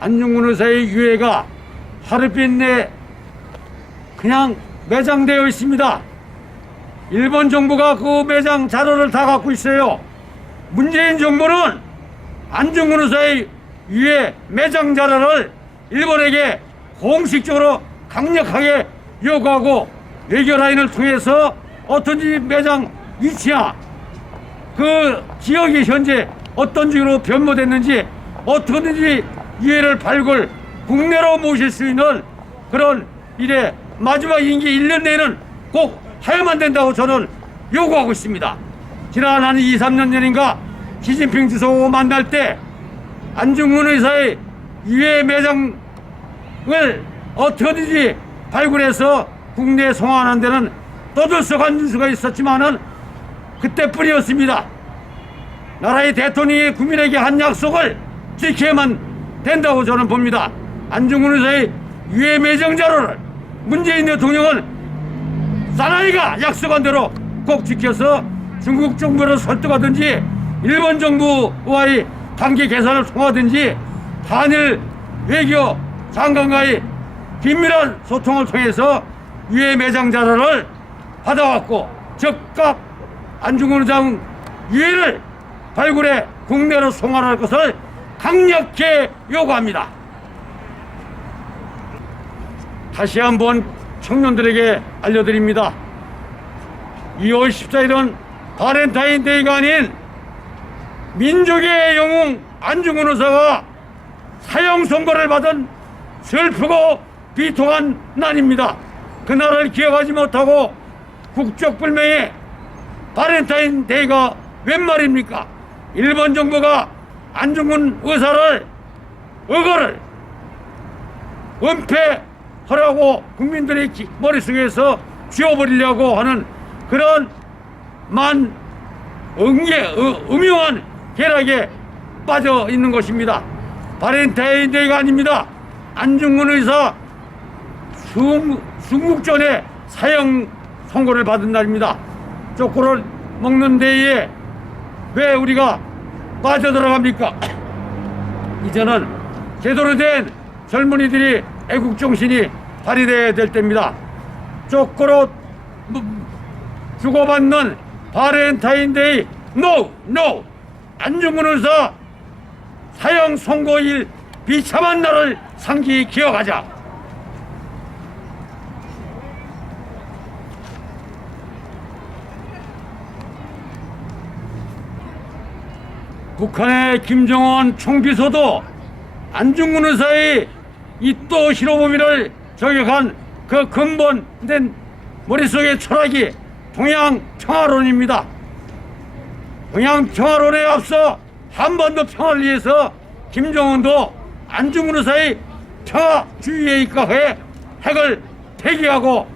안중근 의사의 유해가 하룻빛 내 그냥 매장되어 있습니다. 일본 정부가 그 매장 자료를 다 갖고 있어요. 문재인 정부는 안중근 의사의 유해 매장 자료를 일본에게 공식적으로 강력하게 요구하고 외교라인을 통해서 어떤지 매장 위치야, 그 지역이 현재 어떤 식으로 변모됐는지 어떻게든지 유해를 발굴 국내로 모실 수 있는 그런 일에 마지막 임기 1년 내에는 꼭 하야만 된다고 저는 요구하고 있습니다. 지난 한 2, 3년 전인가 시진핑 주석하고 만날 때 안중근 의사의 유해 매장을 어떻게든지 발굴해서 국내에 송환하는 데는 떠들썩한 뉴스가 있었지만은 그때뿐이었습니다. 나라의 대통령이 국민에게 한 약속을 지켜야만 된다고 저는 봅니다. 안중근 의사의 유해 매장 자료를 문재인 대통령은 사나이가 약속한 대로 꼭 지켜서 중국 정부를 설득하든지 일본 정부와의 관계 개선을 통하든지 한일 외교 장관과의 긴밀한 소통을 통해서 유해 매장 자료를 받아왔고 즉각 안중근 의사 유해를 발굴해 국내로 송환할 것을 강력히 요구합니다. 다시 한번 청년들에게 알려드립니다. 2월 14일은 바렌타인데이가 아닌 민족의 영웅 안중근 의사가 사형 선고를 받은 슬프고 비통한 날입니다. 그날을 기억하지 못하고 국적불명의 바렌타인데이가 웬 말입니까? 일본 정부가 안중근 의사를 의거를 은폐하라고 국민들의 머릿속에서 지워버리려고 하는 그런 음흉한 계략에 빠져 있는 것입니다. 바렌타인데이가 아닙니다. 안중근 의사 순국전에 사형 선고를 받은 날입니다. 초코를 먹는 데에 왜 우리가 빠져들어갑니까? 이제는 제대로 된 젊은이들이 애국정신이 발휘되어야 될 때입니다. 초코로 주고받는 바렌타인데이 NO! NO! 안중근 의사 사형 선고일 비참한 날을 상기 기억하자. 북한의 김정은 총비서도 안중근 의사의 이토 히로부미를 저격한 그 근본된 머릿속의 철학이 동양평화론입니다. 동양평화론에 앞서 한반도 평화를 위해서 김정은도 안중근 의사의 평화주의에 입각해 핵을 폐기하고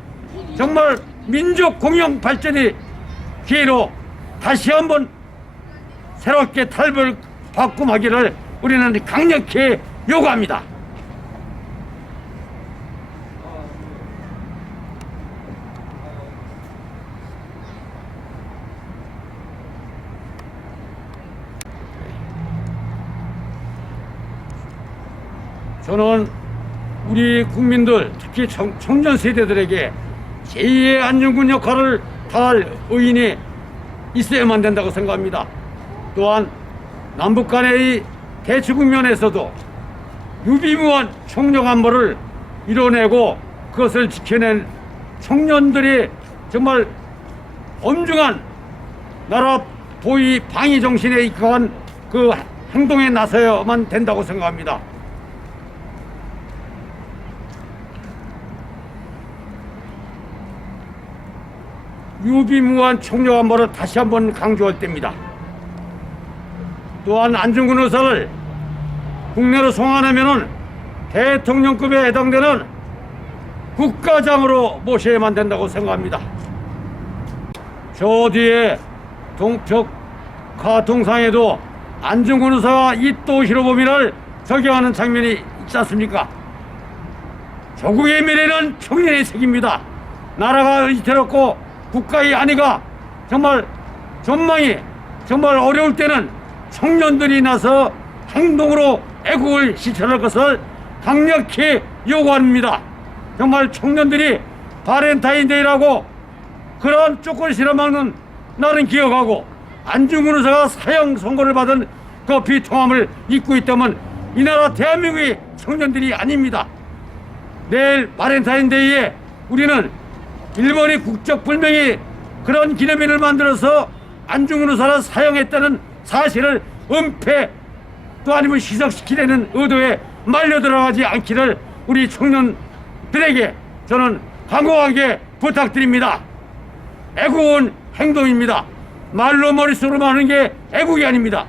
정말 민족 공영 발전의 기회로 다시 한번 새롭게 탈북 바꿈하기를 우리는 강력히 요구합니다. 저는 우리 국민들, 특히 청년 세대들에게 제2의 안중근 역할을 다할 의인이 있어야만 된다고 생각합니다. 또한 남북 간의 대치 국면에서도 유비무한 총력 안보를 이뤄내고 그것을 지켜낸 청년들이 정말 엄중한 나라 보위 방위 정신에 입각한 그 행동에 나서야만 된다고 생각합니다. 유비무한 총력 안보를 다시 한번 강조할 때입니다. 또한 안중근 의사를 국내로 송환하면은 대통령급에 해당되는 국가장으로 모셔야만 된다고 생각합니다. 저 뒤에 동표카 동상에도 안중근 의사와 이토 히로부미를 적용하는 장면이 있지 않습니까? 조국의 미래는 청년의 책임입니다. 나라가 위태롭고 국가의 안위가 정말 전망이 정말 어려울 때는 청년들이 나서 행동으로 애국을 실천할 것을 강력히 요구합니다. 정말 청년들이 바렌타인데이라고 그런 조건 실어먹는 날은 기억하고 안중근 의사가 사형 선고를 받은 그 비통함을 잊고 있다면 이 나라 대한민국의 청년들이 아닙니다. 내일 바렌타인데이에 우리는 일본이 국적불명의 그런 기념일을 만들어서 안중근 의사를 사형했다는 사실을 은폐 또 아니면 희석시키려는 의도에 말려 들어가지 않기를 우리 청년들에게 저는 강력하게 부탁드립니다. 애국은 행동입니다. 말로 머릿속으로 하는 게 애국이 아닙니다.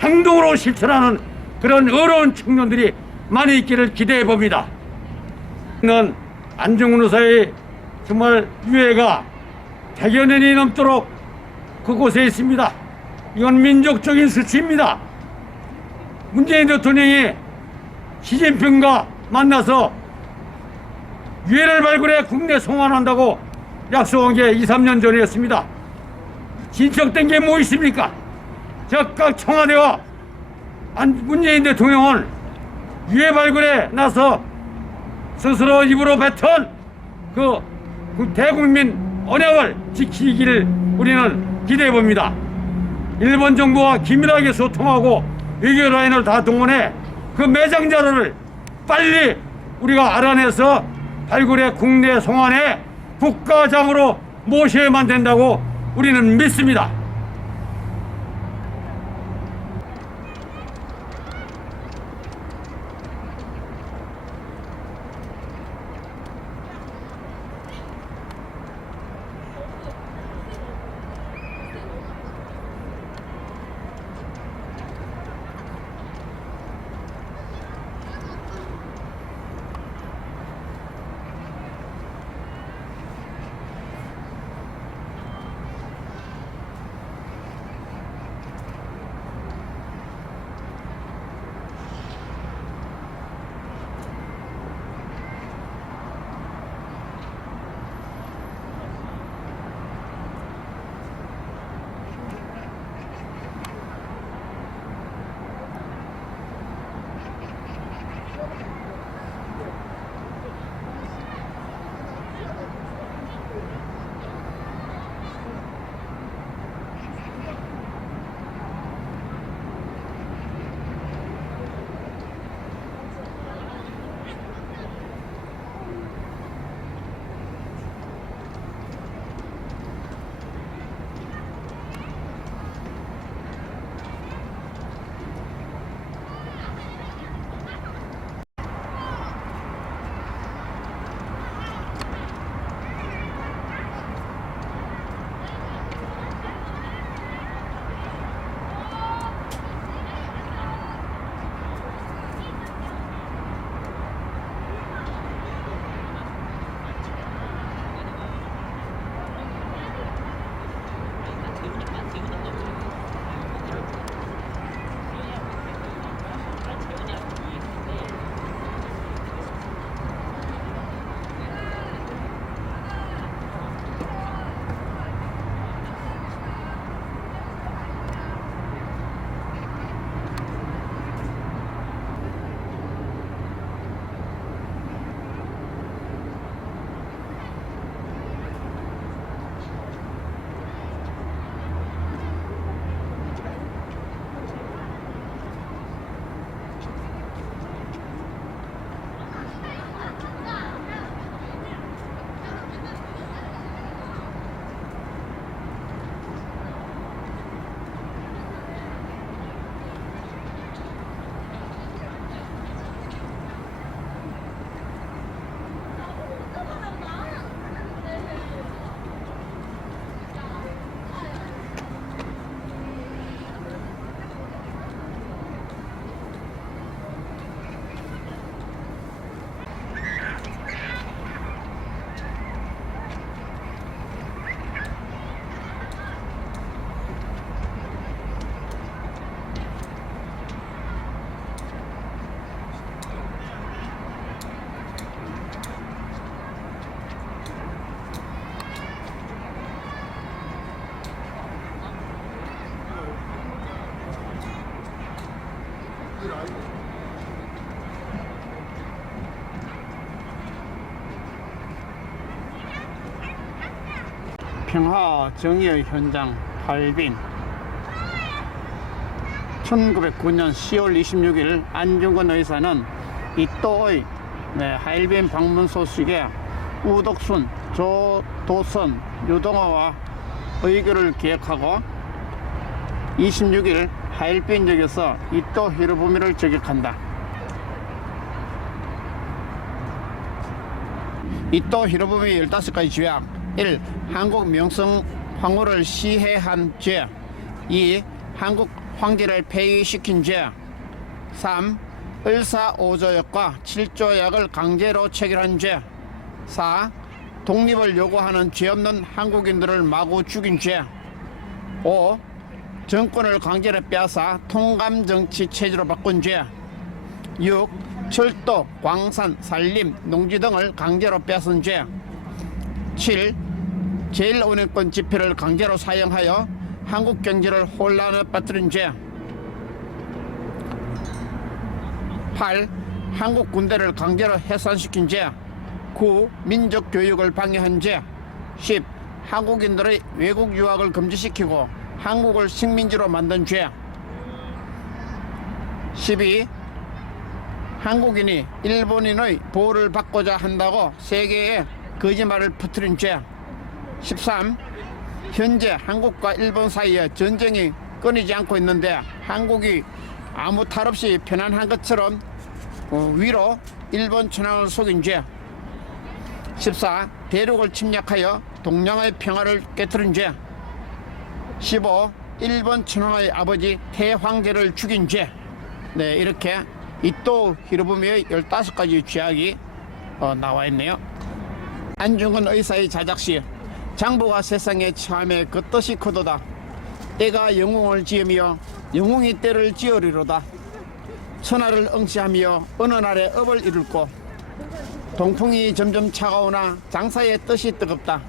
행동으로 실천하는 그런 어려운 청년들이 많이 있기를 기대해 봅니다. 는 안중근 의사의 정말 유해가 100여 년이 넘도록 그곳에 있습니다. 이건 민족적인 수치입니다. 문재인 대통령이 시진핑과 만나서 유해를 발굴해 국내 송환한다고 약속한 게 2, 3년 전이었습니다. 진척된 게 뭐 있습니까? 즉각 청와대와 문재인 대통령은 유해 발굴에 나서 스스로 입으로 뱉은 그 대국민 언약을 지키기를 우리는 기대해 봅니다. 일본 정부와 긴밀하게 소통하고 외교 라인을 다 동원해 그 매장 자료를 빨리 우리가 알아내서 발굴해 국내 송환해 국가장으로 모셔야만 된다고 우리는 믿습니다. 평화 정의의 현장 할빈. 1909년 10월 26일 안중근 의사는 이또의 할빈 방문 소식에 우덕순, 조도선, 유동호와 의교를 기획하고 26일 하일빈역에서 이또 히로부미를 저격한다. 이또 히로부미 15가지 죄악. 1. 한국 명성 황후를 시해한 죄. 2. 한국 황제를 폐위시킨 죄. 3. 을사오조약과 7조약을 강제로 체결한 죄. 4. 독립을 요구하는 죄 없는 한국인들을 마구 죽인 죄. 5. 정권을 강제로 빼앗아 통감정치 체제로 바꾼 죄. 6. 철도, 광산, 산림, 농지 등을 강제로 빼앗은 죄. 7. 제1운행권 지표를 강제로 사용하여 한국 경제를 혼란에 빠뜨린 죄. 8. 한국 군대를 강제로 해산시킨 죄. 9. 민족 교육을 방해한 죄. 10. 한국인들의 외국 유학을 금지시키고 한국을 식민지로 만든 죄. 12. 한국인이 일본인의 보호를 받고자 한다고 세계에 거짓말을 퍼뜨린 죄. 13. 현재 한국과 일본 사이에 전쟁이 끊이지 않고 있는데 한국이 아무 탈 없이 편안한 것처럼 위로 일본 천황을 속인 죄. 14. 대륙을 침략하여 동양의 평화를 깨뜨린 죄. 15. 일본 천황의 아버지 태황제를 죽인 죄. 네, 이렇게 이또 히로부미의 15가지 죄악이 나와 있네요. 안중근 의사의 자작시. 장부가 세상에 처함에 그 뜻이 크도다. 때가 영웅을 지으며 영웅이 때를 지으리로다. 천하를 응시하며 어느 날에 업을 이룰고 동풍이 점점 차가우나 장사의 뜻이 뜨겁다.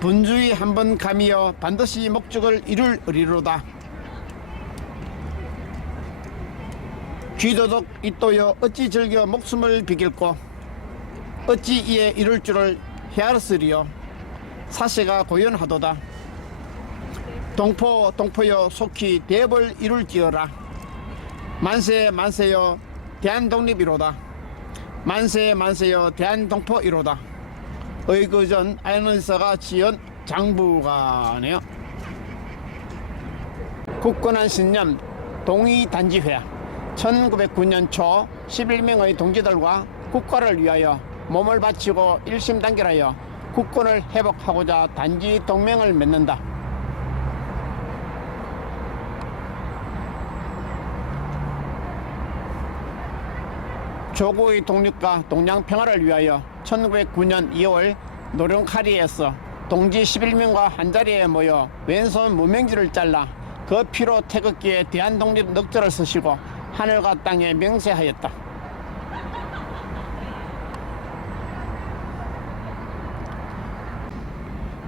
분주히 한번 가미어 반드시 목적을 이룰으리로다. 쥐도독 이또여 어찌 즐겨 목숨을 비길고 어찌 이에 이룰 줄을 헤아렸으리요. 사세가 고연하도다. 동포여 속히 대벌 이룰지어라. 만세여 대한독립이로다. 만세여 대한동포이로다. 의거전 안의사가 지은 장부가네요. 굳건한 신념 동의단지회. 1909년 초 11명의 동지들과 국가를 위하여 몸을 바치고 일심단결하여 국권을 회복하고자 단지 동맹을 맺는다. 조국의 독립과 동양 평화를 위하여 1909년 2월 노령카리에서 동지 11명과 한자리에 모여 왼손 무명지를 잘라 그 피로 태극기에 대한독립 넉자를 쓰시고 하늘과 땅에 맹세하였다.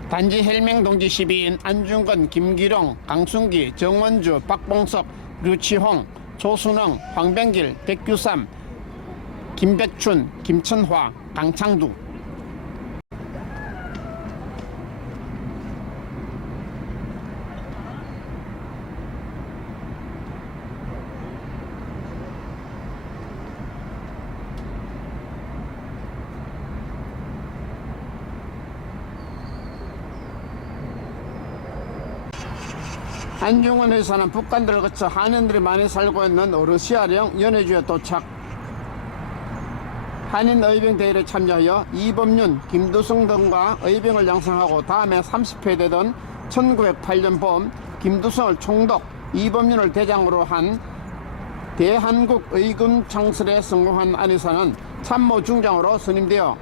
단지 헬맹동지 12인 안중근, 김기룡, 강순기, 정원주, 박봉석, 류치홍, 조순흥, 황병길, 백규삼, 김백춘, 김천화, 강창두. 안중근 회사는 북한들을 거쳐 한인들이 많이 살고 있는 러시아령 연해주에 도착. 한인 의병 대회에 참여하여 이범윤, 김두성 등과 의병을 양성하고 다음에 30회 되던 1908년 봄 김두성을 총독, 이범윤을 대장으로 한 대한국 의군 창설에 성공한 안의사는 참모 중장으로 선임되어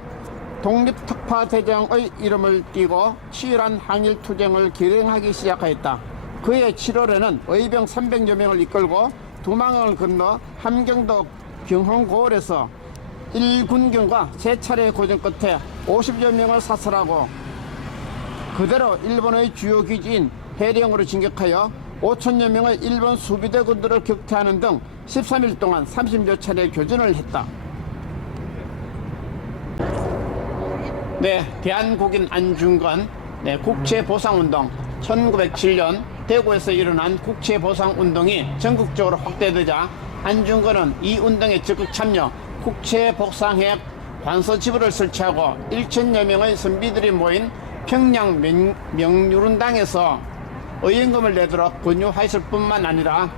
독립특파대장의 이름을 띠고 치열한 항일투쟁을 결행하기 시작하였다. 그해 7월에는 의병 300여 명을 이끌고 두망을 건너 함경도 경흥고을에서 1군경과 3차례 고전 끝에 50여 명을 사살하고 그대로 일본의 주요 기지인 해령으로 진격하여 5천여 명의 일본 수비대군들을 격퇴하는 등 13일 동안 30여 차례 교전을 했다. 네, 대한국인 안중근 네, 국채보상운동 1907년 대구에서 일어난 국채보상운동이 전국적으로 확대되자 안중근은 이 운동에 적극 참여, 국채복상회 관서 지부를 설치하고 1천여 명의 선비들이 모인 평양 명륜당에서 의연금을 내도록 권유하였을 뿐만 아니라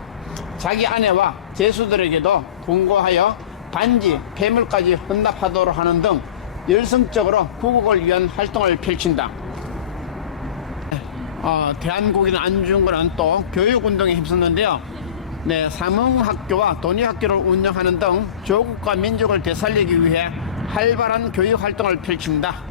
자기 아내와 제수들에게도 권고하여 반지, 폐물까지 헌납하도록 하는 등 열성적으로 구국을 위한 활동을 펼친다. 대한국인 안중근은 또 교육운동에 힘썼는데요. 네, 사문학교와 돈이학교를 운영하는 등 조국과 민족을 되살리기 위해 활발한 교육활동을 펼칩니다.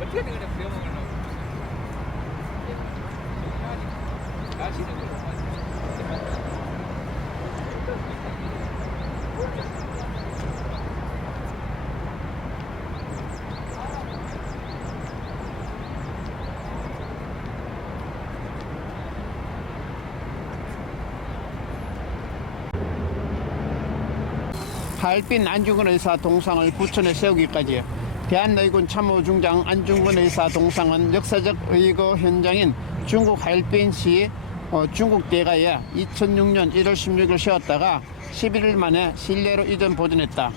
어떻게 그냥 부려먹으려고 날씨는 하얼빈 안중근 의사 동상을 부천에 세우기까지 대한의군 참모중장 안중근 의사 동상은 역사적 의거 현장인 중국 하얼빈시 중국 대가에 2006년 1월 16일 세웠다가 11일 만에 실내로 이전 보존했다.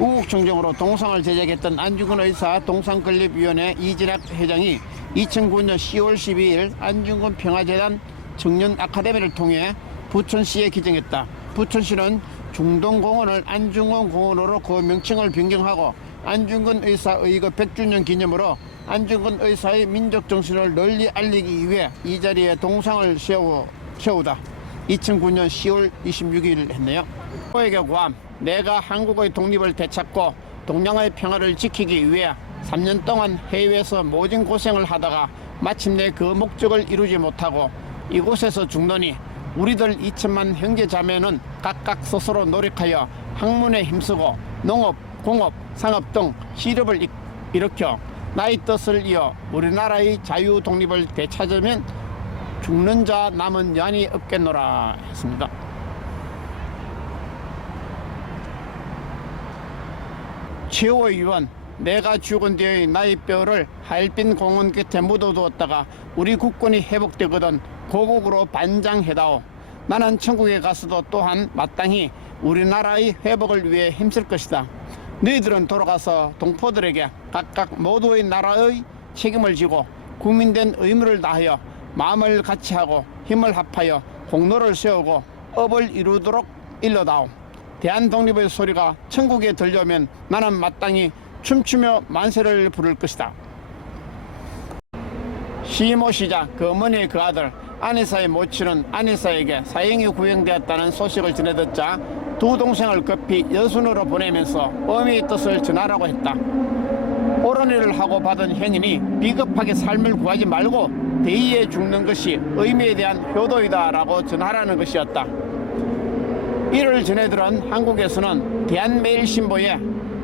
우국청정으로 동상을 제작했던 안중근 의사 동상건립위원회 이진학 회장이 2009년 10월 12일 안중근 평화재단 청년 아카데미를 통해 부천시에 기증했다. 부천시는 중동공원을 안중근 공원으로 그 명칭을 변경하고 안중근 의사 의거 100주년 기념으로 안중근 의사의 민족 정신을 널리 알리기 위해 이 자리에 동상을 세우다 2009년 10월 26일 했네요. 에게 구함, 내가 한국의 독립을 되찾고 동양의 평화를 지키기 위해 3년 동안 해외에서 모진 고생을 하다가 마침내 그 목적을 이루지 못하고 이곳에서 죽노니 우리들 2천만 형제 자매는 각각 스스로 노력하여 학문에 힘쓰고 농업, 공업, 상업 등 실업을 일으켜 나의 뜻을 이어 우리나라의 자유 독립을 되찾으면 죽는 자 남은 여한이 없겠노라 했습니다. 최후의 유언, 내가 죽은 뒤의 나의 뼈를 하얼빈 공원 곁에 묻어두었다가 우리 국군이 회복되거든 고국으로 반장해다오. 나는 천국에 가서도 또한 마땅히 우리나라의 회복을 위해 힘쓸 것이다. 너희들은 돌아가서 동포들에게 각각 모두의 나라의 책임을 지고 국민된 의무를 다하여 마음을 같이하고 힘을 합하여 공로를 세우고 업을 이루도록 일러다오. 대한독립의 소리가 천국에 들려오면 나는 마땅히 춤추며 만세를 부를 것이다. 시모 시자 그 어머니의 그 아들 안희사의 모친은 안희사에게 사형이 구형되었다는 소식을 전해듣자 두 동생을 급히 여순으로 보내면서 어미의 뜻을 전하라고 했다. 옳은 일을 하고 받은 형인이 비겁하게 삶을 구하지 말고 대의에 죽는 것이 의미에 대한 효도이다 라고 전하라는 것이었다. 이를 전해들은 한국에서는 대한매일신보에,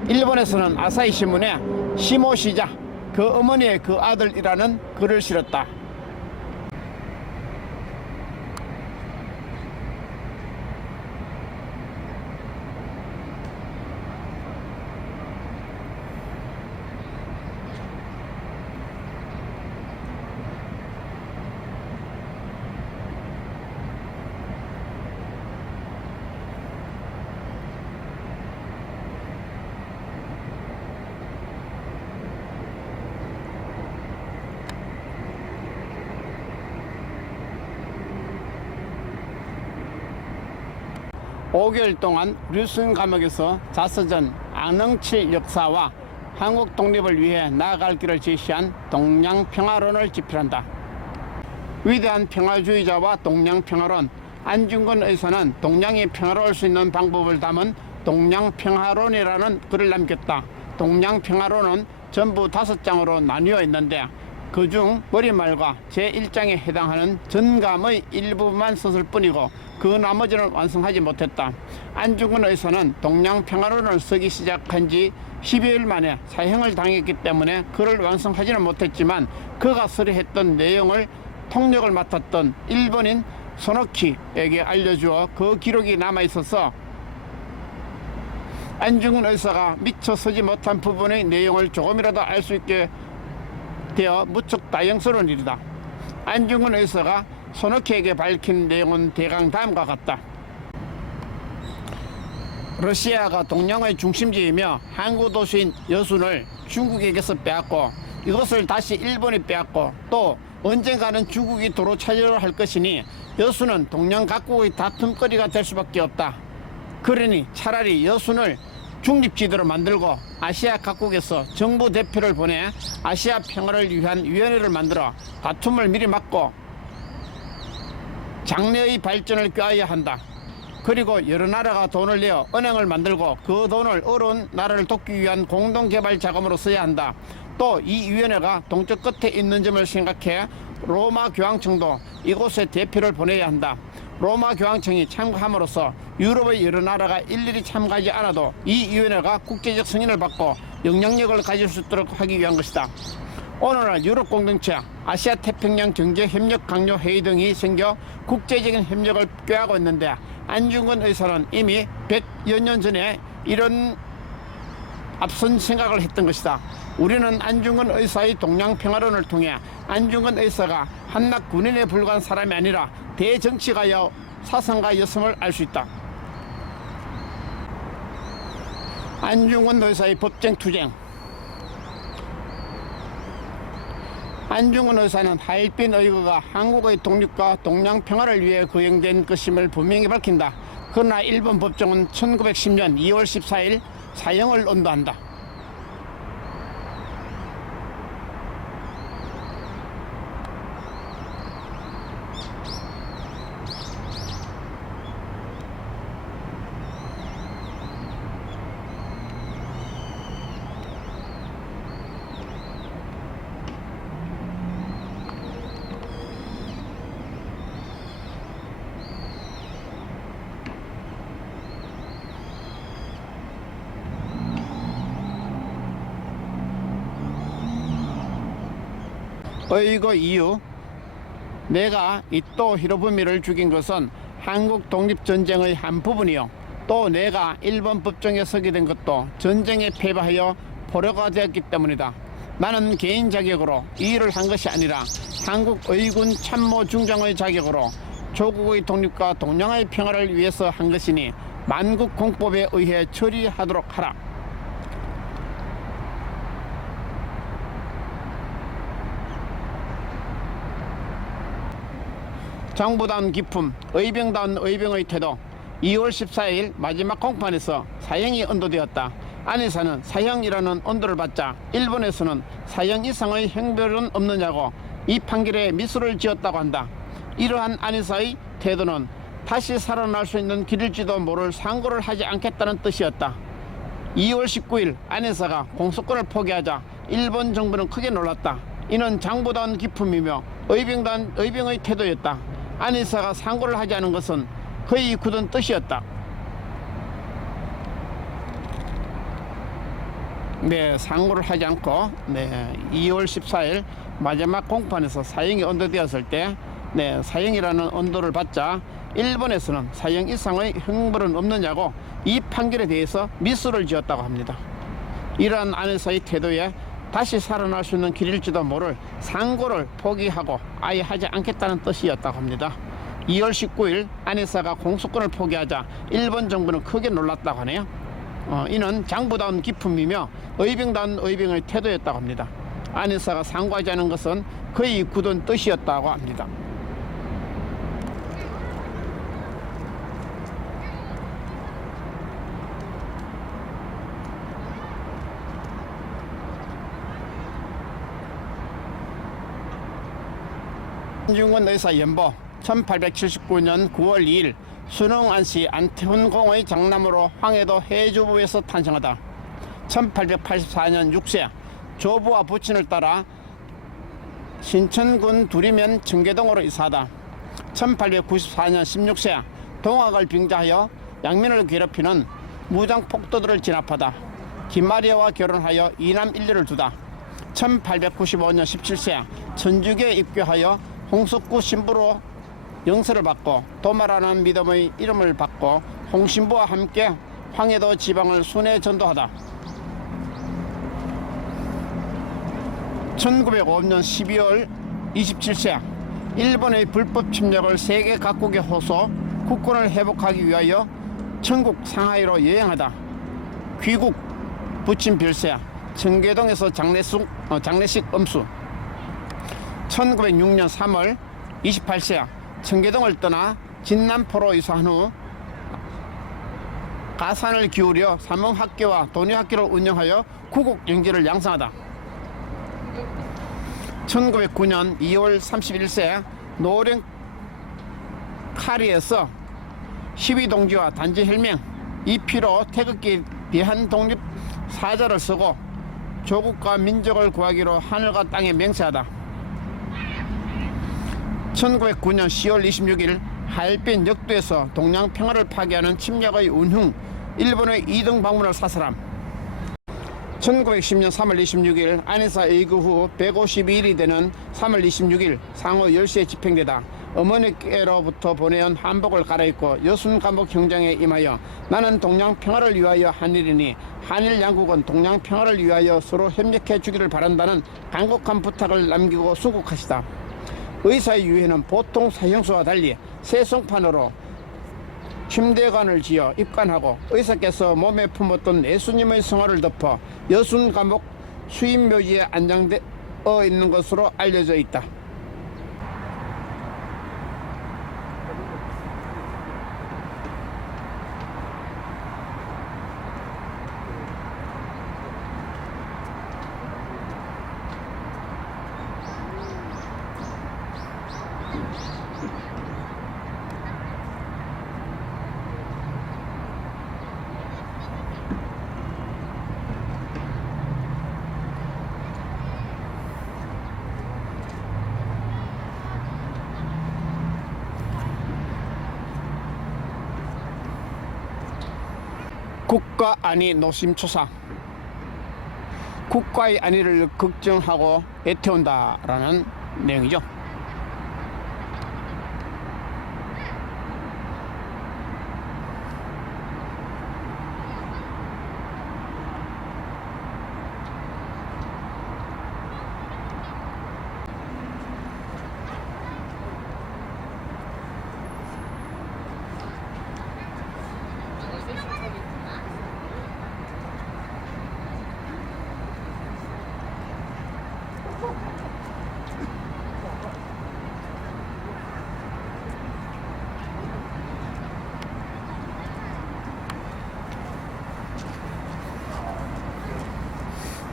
일본에서는 아사히신문에 시모시자, 그 어머니의 그 아들이라는 글을 실었다. 오 5개월 동안 류순 감옥에서 자서전 안흥칠 역사와 한국 독립을 위해 나아갈 길을 제시한 동양평화론을 집필한다. 위대한 평화주의자와 동양평화론, 안중근 의사는 동양이 평화로울 수 있는 방법을 담은 동양평화론이라는 글을 남겼다. 동양평화론은 전부 5장으로 나뉘어 있는데 그중 머리말과 제1장에 해당하는 전감의 일부만 썼을 뿐이고 그 나머지는 완성하지 못했다. 안중근 의사는 동양평화론을 쓰기 시작한 지 12일 만에 사형을 당했기 때문에 글을 완성하지는 못했지만 그가 서류했던 내용을 통역을 맡았던 일본인 소노키에게 알려주어 그 기록이 남아있어서 안중근 의사가 미처 쓰지 못한 부분의 내용을 조금이라도 알 수 있게 되어 무척 다행스러운 일이다. 안중근 의사가 소노키에게 밝힌 내용은 대강 다음과 같다. 러시아가 동양의 중심지이며 항구 도시인 여순을 중국에게서 빼앗고 이것을 다시 일본이 빼앗고 또 언젠가는 중국이 도로 차지를 할 것이니 여순은 동양 각국의 다툼거리가 될 수밖에 없다. 그러니 차라리 여순을 중립지대로 만들고 아시아 각국에서 정부 대표를 보내 아시아 평화를 위한 위원회를 만들어 다툼을 미리 막고 장래의 발전을 꾀하여야 한다. 그리고 여러 나라가 돈을 내어 은행을 만들고 그 돈을 어려운 나라를 돕기 위한 공동개발 자금으로 써야 한다. 또 이 위원회가 동쪽 끝에 있는 점을 생각해 로마 교황청도 이곳에 대표를 보내야 한다. 로마 교황청이 참가함으로써 유럽의 여러 나라가 일일이 참가하지 않아도 이 위원회가 국제적 승인을 받고 영향력을 가질 수 있도록 하기 위한 것이다. 오늘날 유럽 공동체, 아시아 태평양 경제협력 강요 회의 등이 생겨 국제적인 협력을 꾀하고 있는데 안중근 의사는 이미 100여 년 전에 이런 앞선 생각을 했던 것이다. 우리는 안중근 의사의 동양평화론을 통해 안중근 의사가 한낱 군인에 불과한 사람이 아니라 대정치가여 사상가였음을 알 수 있다. 안중근 의사의 법정투쟁. 안중근 의사는 하얼빈 의거가 한국의 독립과 동양평화를 위해 거행된 것임을 분명히 밝힌다. 그러나 일본 법정은 1910년 2월 14일 사형을 언도한다. 의거 이유. 내가 이토 히로부미를 죽인 것은 한국 독립전쟁의 한 부분이요, 또 내가 일본 법정에 서게 된 것도 전쟁에 패배하여 포로가 되었기 때문이다. 나는 개인 자격으로 이 일을 한 것이 아니라 한국 의군 참모 중장의 자격으로 조국의 독립과 동양의 평화를 위해서 한 것이니 만국 공법에 의해 처리하도록 하라. 정부다운 기품, 의병다운 의병의 태도. 2월 14일 마지막 공판에서 사형이 언도되었다. 안에서는 사형이라는 언도를 받자 일본에서는 사형 이상의 형벌은 없느냐고 이 판결에 미소를 지었다고 한다. 이러한 안에서의 태도는 다시 살아날 수 있는 길일지도 모를 상고를 하지 않겠다는 뜻이었다. 2월 19일 안에서가 공소권을 포기하자 일본 정부는 크게 놀랐다. 이는 장부다운 기품이며 의병의 태도였다. 안에서가 상고를 하지 않은 것은 그의 굳은 뜻이었다. 네, 상고를 하지 않고 2월 14일 마지막 공판에서 사형이 언도되었을 때 사형이라는 언도를 받자 일본에서는 사형 이상의 형벌은 없느냐고 이 판결에 대해서 미소를 지었다고 합니다. 이러한 아내사의 태도에 다시 살아날 수 있는 길일지도 모를 상고를 포기하고 아예 하지 않겠다는 뜻이었다고 합니다. 2월 19일 아네사가 공소권을 포기하자 일본 정부는 크게 놀랐다고 하네요. 이는 장부다운 기품이며 의병다운 의병의 태도였다고 합니다. 아네사가 상고하지 않은 것은 거의 굳은 뜻이었다고 합니다. 한중근 의사 연보 1879년 9월 2일 순흥안시 안태훈공의 장남으로 황해도 해주부에서 탄생하다. 1884년 6세 조부와 부친을 따라 신천군 두리면 청계동으로 이사하다. 1894년 16세 동학을 빙자하여 양민을 괴롭히는 무장폭도들을 진압하다. 김마리아와 결혼하여 이남 일녀를 두다. 1895년 17세 천주교에 입교하여 홍석구 신부로 영서를 받고 도마라는 믿음의 이름을 받고 홍신부와 함께 황해도 지방을 순회 전도하다. 1905년 12월 27세 일본의 불법 침략을 세계 각국에 호소 국권을 회복하기 위하여 천국 상하이로 여행하다. 귀국 부친 별세 청계동에서 장례식 엄수. 1906년 3월 28세 청계동을 떠나 진남포로 이사한 후 가산을 기울여 삼흥학교와 도니학교를 운영하여 구국 영지를 양성하다. 1909년 2월 31세 노령 카리에서 시위동지와 단지 혈맹 이피로 태극기 대한독립 사자를 쓰고 조국과 민족을 구하기로 하늘과 땅에 맹세하다. 1909년 10월 26일 하얼빈 역도에서 동양평화를 파괴하는 침략의 운흥 일본의 2등 방문을 사살함. 1910년 3월 26일 아네사 의거 후 152일이 되는 3월 26일 상호 10시에 집행되다. 어머니께로부터 보내온 한복을 갈아입고 여순감옥 형장에 임하여 나는 동양평화를 위하여 한 일이니 한일 양국은 동양평화를 위하여 서로 협력해 주기를 바란다는 간곡한 부탁을 남기고 수국하시다. 의사의 유해는 보통 사형수와 달리 세송판으로 침대관을 지어 입관하고 의사께서 몸에 품었던 예수님의 성화를 덮어 여순감옥 수임묘지에 안장되어 있는 것으로 알려져 있다. 국가 안위 노심초사. 국가의 안위를 걱정하고 애태운다라는 내용이죠.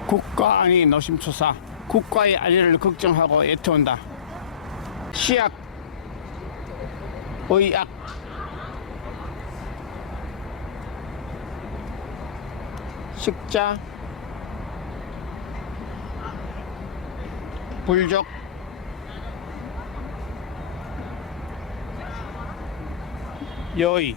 국가 안위 노심초사. 국가의 안위를 걱정하고 애태운다. 시약, 의약, 식자, 불족, 여의,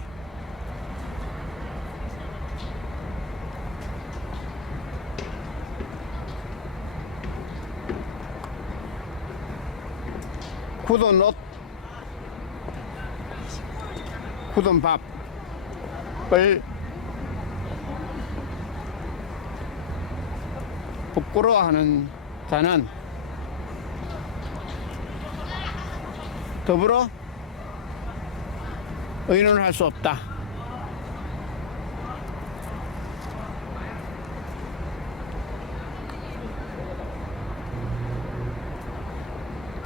굳은 옷, 굳은 밥을 부끄러워하는 자는 더불어 의논할 수 없다.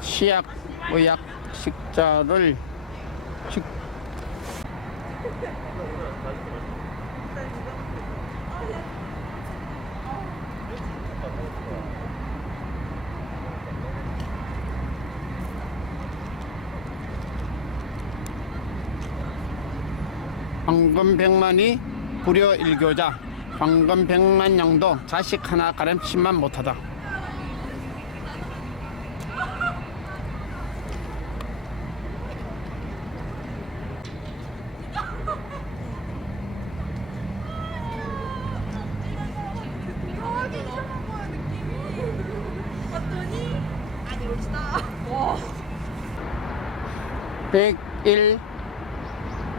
치약, 의약, 식자를 황금백만이 불여 일교자, 황금백만 양도 자식 하나 가름치만 못하다. 이상하게 이상한 거야 느낌이. 봤더니 아니 멋지다. 와. 101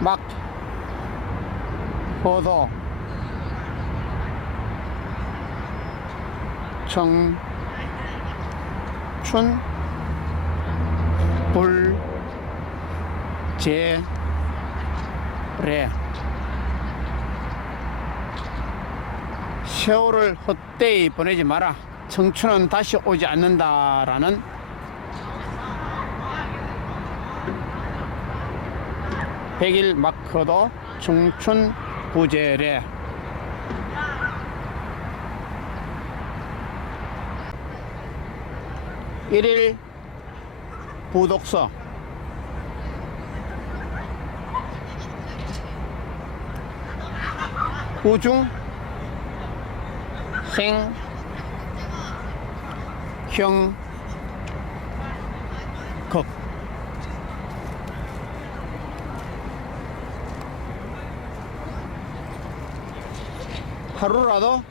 막 포도 청춘 불제래 세월을 헛되이 보내지 마라. 청춘은 다시 오지 않는다라는 백일 마크도 청춘 부제래. 일일 부독서 우중 생 형 극 하루라도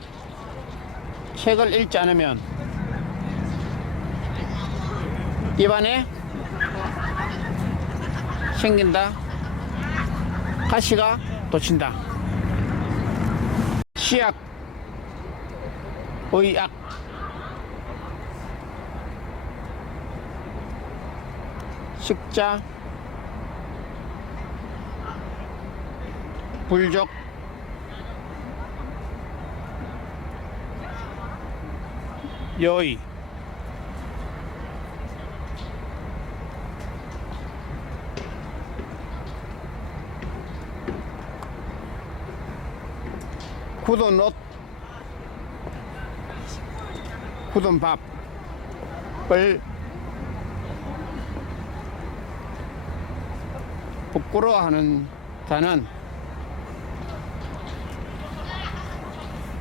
책을 읽지 않으면 입안에 생긴다. 가시가 돋친다. 치약, 의약, 식자, 불족, 여의, 굳은 옷, 굳은 밥을 부끄러워하는 자는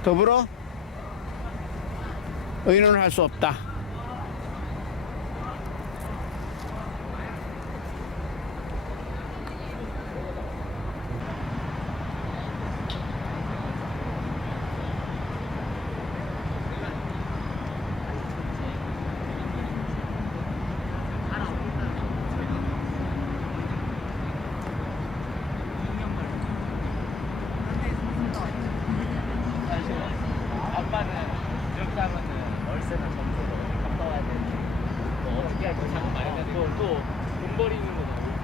더불어 의논할 수 없다. 아빠는 이렇게 하면은 월세나 점수로 갚아와야 되는데 또 어떻게 할지 자꾸 말해가지고 또 돈 버리는 거잖아.